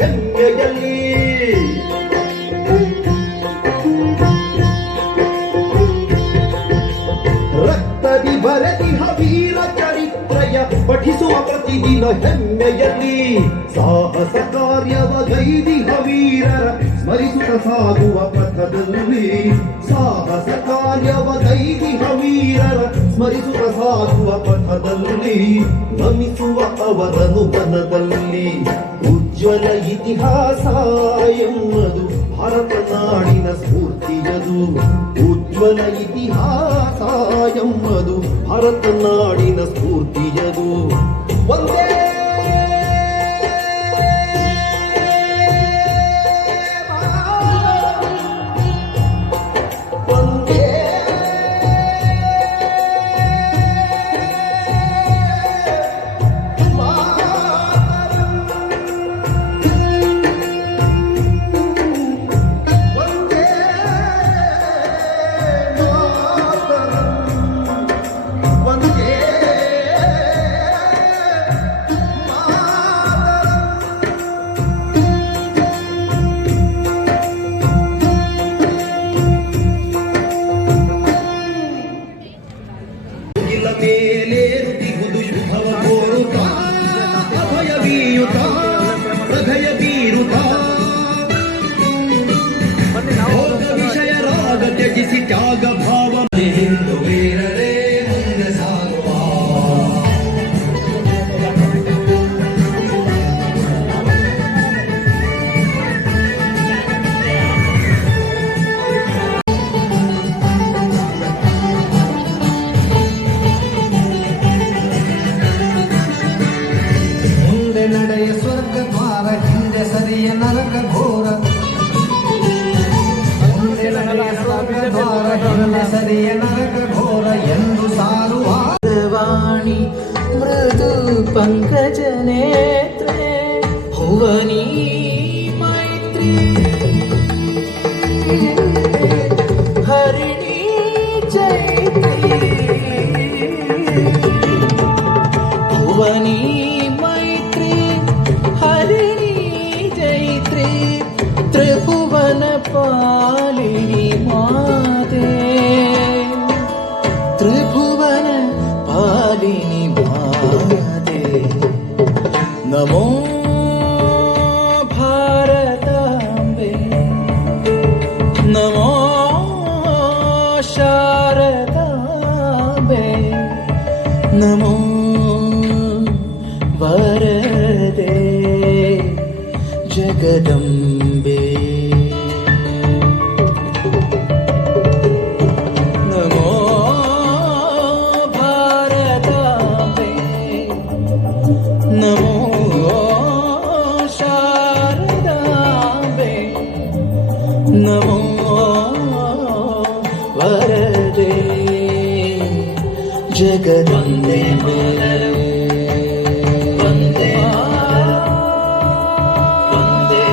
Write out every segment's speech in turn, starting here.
ಹೆಮ್ಮೆಯಲ್ಲಿ ರಕ್ತದಿ ಬರೆದಿಹ ವೀರ ಚರಿತ್ರೆಯ ಪಠಿಸುವ ಪ್ರತಿದಿನ ಹೆಮ್ಮೆಯಲ್ಲಿ ಸಾಹಸ ಕಾರ್ಯವ ಗೈದಿಹ ವೀರರ ಸ್ಮರಿಸುತ್ತ ಸಾಗುವ ಪಥದಲ್ಲಿ ಸಾಹಸ ಕಾರ್ಯವ ಗೈದಿಹ ವೀರರ ಸ್ಮರಿಸುತ್ತ ಸಾಗುವ ಪಥದಲ್ಲಿ ನಮಿಸುವ ಅವರನು ಮನದಲ್ಲಿ ಉಜ್ವಲ ಇತಿಹಾಸ ಎನ್ನುವುದು ಭಾರತ ನಾಡಿನ ಸ್ಫೂರ್ತಿಯದು ಉಜ್ವಲ ಇತಿಹಾಸ ಎನ್ನುವುದು ಭಾರತ ನಾಡಿನ ಸ್ಫೂರ್ತಿಯದು ಒಂದೇ ತ್ಯಾಗ ಭಾವ ಹಿಂದೂ ವೀರರೇ ಮುಂದೆ ಸಾಗುವ ಮುಂದೆ ನಡೆಯ ಸ್ವರ್ಗ ದ್ವಾರ ಹಿಂದೆ ಸರಿಯ ನರಕ ಘೋರ ಸರಿಯ ನರಕ ಘೋರ ಎಂದು ಸಾರುವ ವಾಣಿ ಮೃದು ಪಂಕಜ ನೇತ್ರೆ ಭುವನಿ ಮೈತ್ರಿ ಹರಿಣಿ ಚೈತ್ರಿ ಭುವನಿ ಮೈತ್ರಿ ಹರಿಣಿ ಚೈತ್ರಿ ತ್ರಿಭುವನ ಪಾಲಿನಿ ಮಾತೆ ತ್ರಿಭುವನ ಪಾಲಿನಿ ಮಾತೆ ನಮೋ ಭಾರತಾಂಬೆ ನಮೋ ಶಾರದಾಂಬೆ ನಮೋ ವರದೆ ಜಗದಂಬೆ ನಮೋ ವರದೆ ಜಗದಂಬೆ ವಂದೇ ವಂದೇ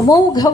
ಅಮೋಘ